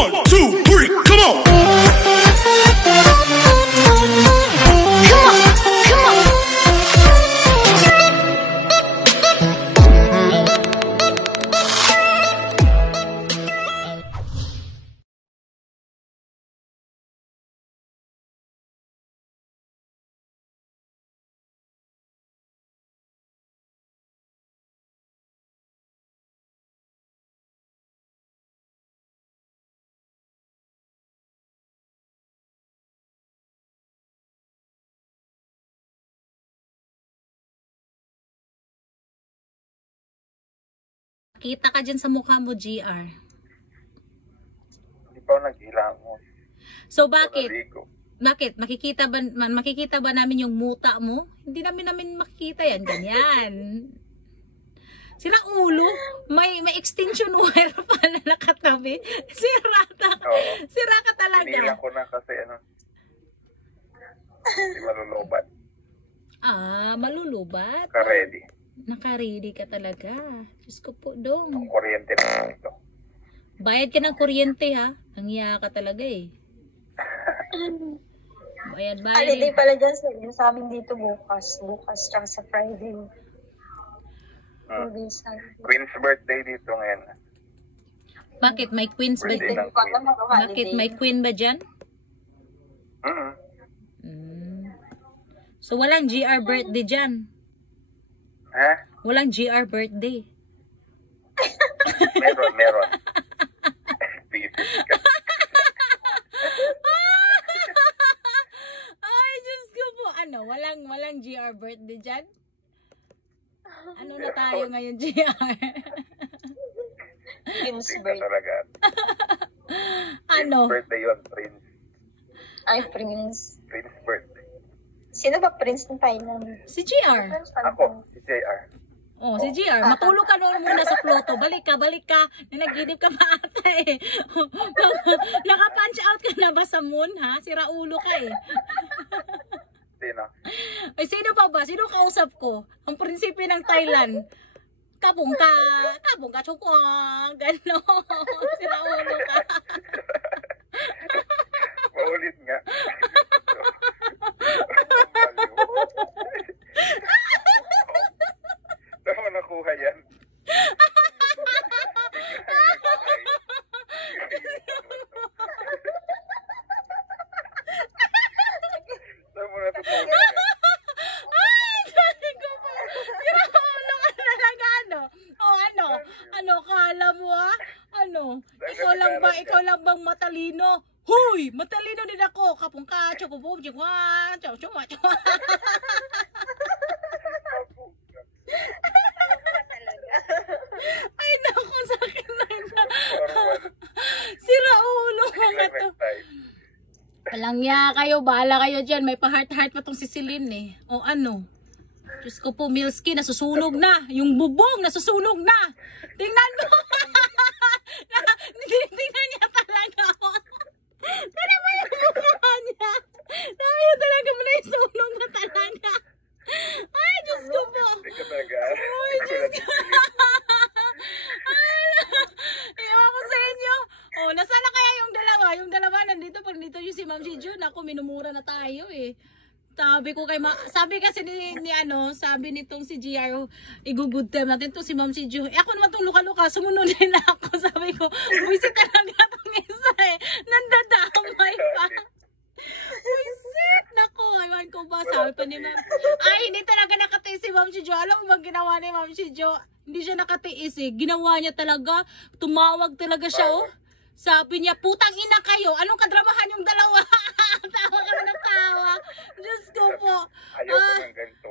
1, 2, 3, come on! Kita ka dyan sa mukha mo, GR. Hindi pa ako nag-ilangon. So bakit? Bakit? Makikita ba namin yung muta mo? Hindi namin makikita yan. Ganyan. Sira ulo. May extension wire pa na nakatabi. Sira ka talaga. Hinilang ko na kasi hindi malulubat. Malulubat? Ka-ready. Naka-ready ka talaga. Diyos ko po dong. Ang kuryente na ito. Bayad ka ng kuryente ha. Nangiya ka talaga eh. Bayad. Holiday pala dyan sa amin dito bukas. Bukas tsaka sa Friday. Queen's birthday dito ngayon. Bakit? May Queen's birthday? Bakit? May Queen ba dyan? So walang GR birthday dyan? Ha? Walang GR birthday. Meron. Ay, Diyos ko po. Walang GR birthday dyan? Ano na tayo ngayon, GR? Queen's birthday. Ano? Birthday yun, Prince. Ay, Prince. Prince birthday. Sino ba Prince ng Thailand? Si GR. Ako, si JR. Oh, si GR. Matulog ka noon muna sa Pluto. Balik ka. Nanaginip ka pa ata eh. Naka-punch out ka na ba sa moon, ha? Sira ulo ka eh. Sino? Ay, sino pa ba? Sino kausap ko? Ang prinsipe ng Thailand. Kabong ka, chukwa. Ganon. Sira ulo ka. Maulit nga. Saan mo nakuha yan? Saan mo natutunan yan? Ay, sabi ko pa. Sira ulo ka talaga, ano? O ano? Ano, kala mo ah? Ano? Ikaw lang bang matalino? Huy! Matalino din ako! Kapong ka, chokobom, chokwa, chokwa, chokwa. Ay, naku, sakit na ito. Sira ulo mga to. Walang ya kayo, bahala kayo dyan. May pa-heart-heart pa tong si Celine eh. O ano? Diyos ko po, Milski, nasusunog na. Yung bubong, nasusunog na. Tingnan mo. Tingnan niya talaga. Tingnan mo yung mukha niya. Tayo talaga mo na yung sunog na talaga. Ay, Diyos ko po. Ay, Diyos ko. Iwan ko sa inyo. Oh, nasaan na kaya yung dalawa? Yung dalawa nandito, pag nandito yung si Ma'am si June. Ako, minumura na tayo eh. Sabi ko sabi kasi sabi nitong si GR, i-good time natin to si Ma'am si June. Ako naman tong luka-luka, sumunod din ako. Sabi ko, buisit talaga itong isa eh. Nandadamay pa. Buisit! Naku, ewan ko ba, sabi pa ni Ma'am. Ay, hindi talaga nakatiis si Ma'am si Jo. Alam mo bang ginawa ni Ma'am si Jo? Hindi siya nakatiis eh. Ginawa niya talaga. Tumawag talaga siya oh. Sabi niya, putang ina kayo. Anong kadramahan yung dalawa? Tawa kami ng tawa. Diyos ko po. Ayoko ng ganito.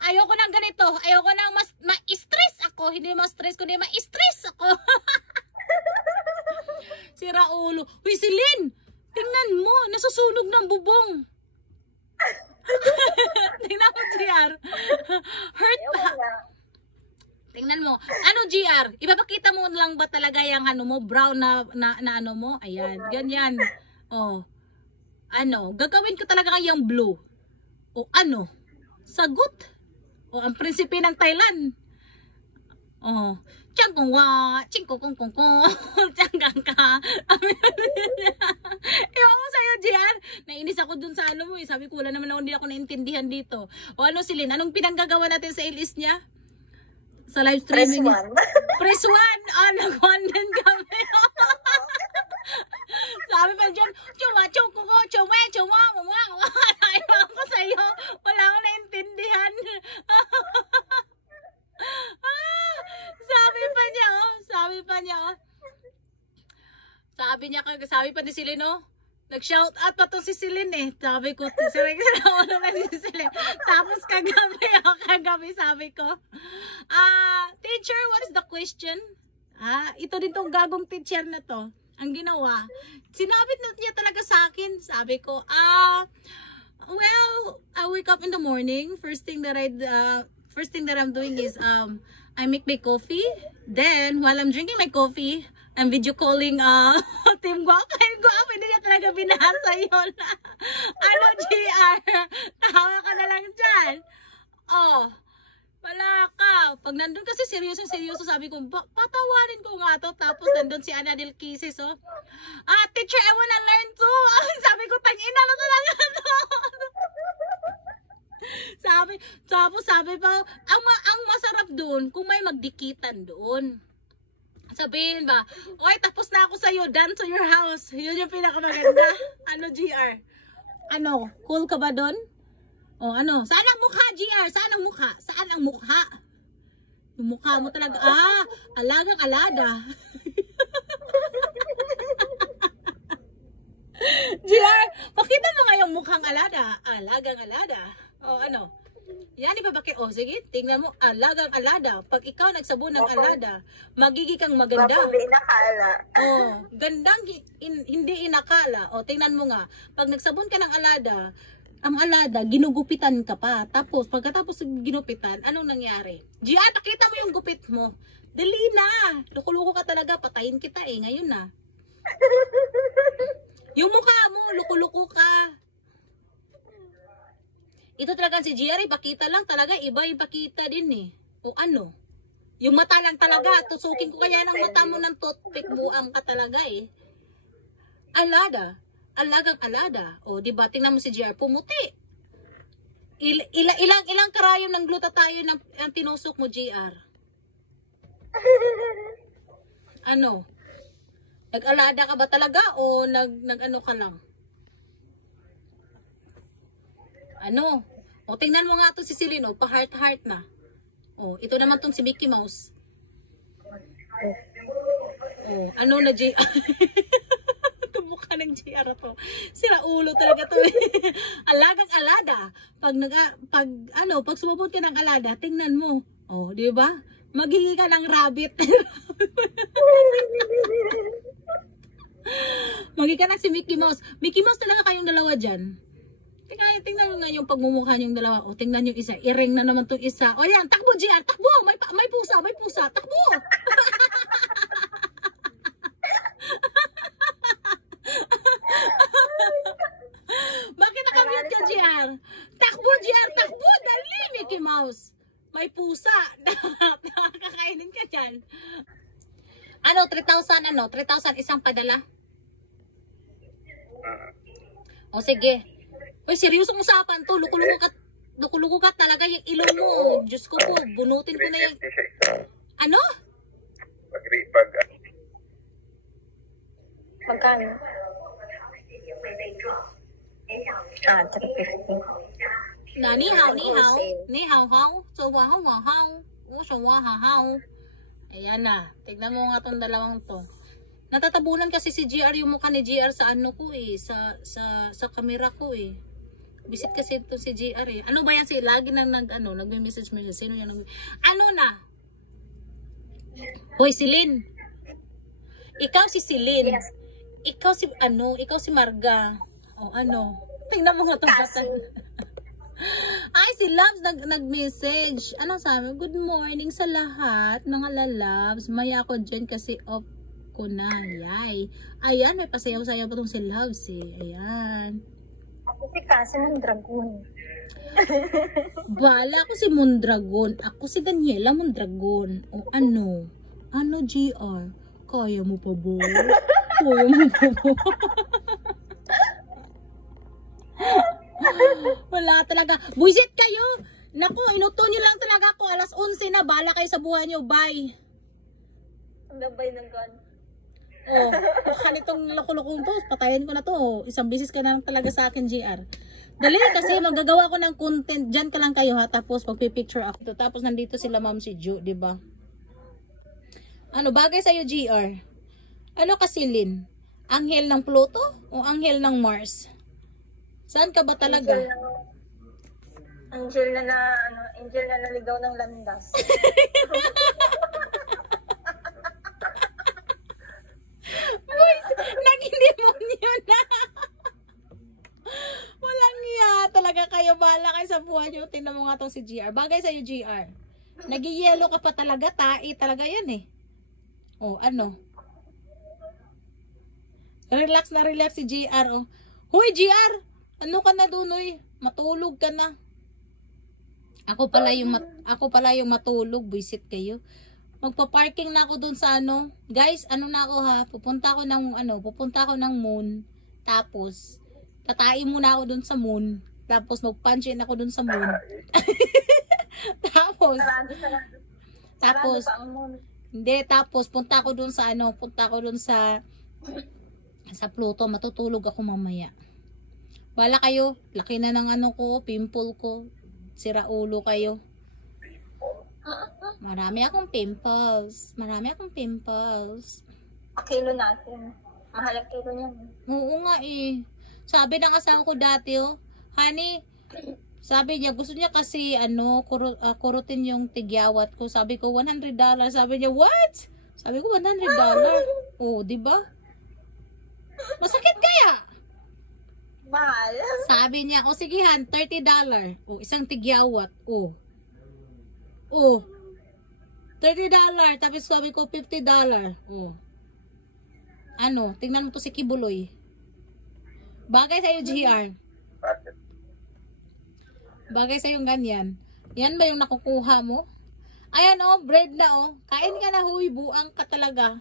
Ayoko ng ganito. Ayoko nang ma-stress ako. Hindi ma-stress, kundi ma-stress ako. Sira ulo. Uy, Celine! Tingnan mo. Nasusunog ng bubong. Tingnan mo, GR. Hurt pa. Tingnan mo. Ano, GR? Ipapakita mo lang ba talaga yung ano mo? Brown na ano mo? Ayan. Ganyan. Oh. Ano? Gagawin ko talaga yung blue. O ano? Sagot. O ang prinsipe ng Thailand. Oh. Changkong wa. Chingkong kong kong kong. Changkang ka. Ewan ko sa'yo, Gian. Nainis ako dun sa ano mo eh. Sabi ko, wala naman ako, hindi ako naintindihan dito. O ano, Silin, anong pinanggagawa natin sa ilis niya? Sa live Press streaming. 1. Press 1. Nag-1 din kami. Sabi pa dyan, chuma, chukuko, chuma, chuma, mama. Ewan ko sa'yo. Wala ako naintindihan. Sabi pa niya, sabi pa ni Celine, oh, nag-shout out pa to si Celine eh. Sabi ko, sinauna na si Celine. Tapos kagabi sabi ko, teacher, what is the question? Ito din tong gagong teacher na to. Ang ginawa, sinabit na niya talaga sa akin. Sabi ko, well, I wake up in the morning. First thing that I'm doing is I make my coffee. Then while I'm drinking my coffee, I'm video calling Team Guapa. Hindi niya talaga binasa yun. Ano, GR? Tawa ka na lang dyan. Oh, wala ka. Pag nandun kasi seryoso, sabi ko, patawarin ko nga to. Tapos nandun si Ana Del Quises, oh. Teacher, I wanna learn too. Sabi ko, tangina na talaga to. Sabi pa, ang masarap doon kung may magdikitan doon. Sabihin ba, oy, tapos na ako sa'yo, done to your house. Yun yung pinakamaganda. Ano, GR? Ano, cool ka ba doon? O ano, saan ang mukha, GR? Saan ang mukha? Saan ang mukha? Yung mukha mo talaga, alagang alada. GR, pakita mo nga yung mukhang alada. Alagang alada. O ano? Yan, di ba bakit? O sige, tingnan mo, alagang alada. Pag ikaw nagsabon ng alada, magiging kang maganda. Hindi inakala. O, gandang hindi inakala. O, tingnan mo nga, pag nagsabon ka ng alada, ang alada, ginugupitan ka pa. Tapos, pagkatapos ginupitan, anong nangyari? Gia, nakita mo yung gupit mo. Dali na. Luko-luko ka talaga, patayin kita eh. Ngayon na. Yung mukha mo, luko-luko ka. Ito talaga si GR, pakita lang talaga, iba yung pakita din eh. O ano? Yung mata lang talaga, tusukin ko kaya ng mata mo ng toothpick, buang ka talaga eh. Alada, alagang alada. O, diba, tingnan mo si GR, pumuti. Ilang karayom ng glutathione ang tinusok mo, GR? Ano? Nag-alada ka ba talaga o nag-ano ka lang? Ano? O, tingnan mo nga to si Celine, o, pa-heart-heart na. O, ito naman tong si Mickey Mouse. O, ano na JR? Ito mukha ng JR to. Sira ulo talaga to. Alagang alada. Pag sumubot ka ng alada, tingnan mo. O, di ba? Magiging ka ng rabbit. Magiging ka ng si Mickey Mouse. Mickey Mouse talaga kayong dalawa dyan. Tingnan nyo nga yung pagmumukha nyo yung dalawa. O, tingnan nyo isa. I-ring na naman itong isa. O, yan. Takbo, GR. Takbo. May pusa. Takbo. Bakit nakamute ka, GR? Takbo, GR. Takbo. Dali, Mickey Mouse. May pusa. Nakakainin ka dyan. Ano, 3,000 3,000 isang padala? O, sige. Uy, seryosong usapan to. Lukuluko ka talaga yung ilong mo. Diyos ko po, bunutin ko na yung... Ano? Magkano? 350. Na, ni hao hao. So, wahao. Ayan na. Tignan mo nga tong dalawang to. Natatabunan kasi si GR yung mukha ni GR sa ano ko eh. Sa camera ko eh. Visit kasi ito si GR eh. Ano ba yan si lagi na nagme-message mo. Sino yan? Ano na? Hoy, Celine. Ikaw si Celine. Yes. Ikaw si Marga. O ano? Tingnan mo nga itong bata. Ay, si Loves nag-message. Ano sabi? Good morning sa lahat, mga lalabs. Maya ako dyan kasi off ko na. Yay. Ayan, may pasayaw-sayaw pa itong si Loves eh. Ayan. Ako si Kasi Mondragon. Bala ako si Mondragon. Ako si Daniela Mondragon. O ano? Ano, GR? Kaya mo pa ba? po yung bubo. Wala talaga. Buisit kayo. Naku, inuto niyo lang talaga ako. Alas 11 na. Bahala kayo sa buhay niyo. Bye. Ang gabay ng gun. Oh, baka nitong loko-lokong to. Patayin ko na to. Isang bisis ka na lang talaga sa akin, GR. Dali, kasi magagawa ko ng content. Diyan ka lang kayo ha. Tapos magpipicture ako. Tapos nandito sila Ma'am si Ju, diba? Ano, bagay sa'yo, GR? Ano kasi, Lin? Anghel ng Pluto o anghel ng Mars? Saan ka ba talaga? Angel na naligaw ng landas. Boys, naging demonyo na. Walang iya talaga kayo. Bahala kayo sa buhay nyo. Tingnan mo nga tong si GR. Bagay sa'yo, GR. Nag-yellow ka pa talaga. Tai talaga yan eh. Oh, ano? Relax na relax si GR. Oh. Hoy, GR! Ano ka na dun, oy? Matulog ka na. Ako pala yung matulog. Buisit kayo. Magpa-parking na ako dun sa ano. Guys, ano na ako ha? Pupunta ako ng moon. Tapos, tatain muna ako dun sa moon. Tapos, mag-punch in ako dun sa moon. Tapos, punta ako dun sa Pluto. Matutulog ako mamaya. Wala kayo, laki na ng ano ko, pimple ko. Sira ulo kayo. Marami akong pimples. Kilo natin. Mahal ang kilo niyan. Oo nga eh. Sabi ng asawa ko dati honey, sabi niya, gusto niya kasi kurutin yung tigyawat ko. Sabi ko, $100. Sabi niya, what? Sabi ko, $100. Oh, di ba? Masakit kaya? Mahal. Sabi niya, sige han, $30. Oh, isang tigyawat. Oh, $30. Tapos sabi ko, $50. Oh. Ano, tingnan mo to si Kibuloy. Bagay sa'yo, GR. Bakit? Bagay sa'yo ganyan. Yan ba yung nakukuha mo? Ayan bread na Kain ka na huy, buang ka talaga.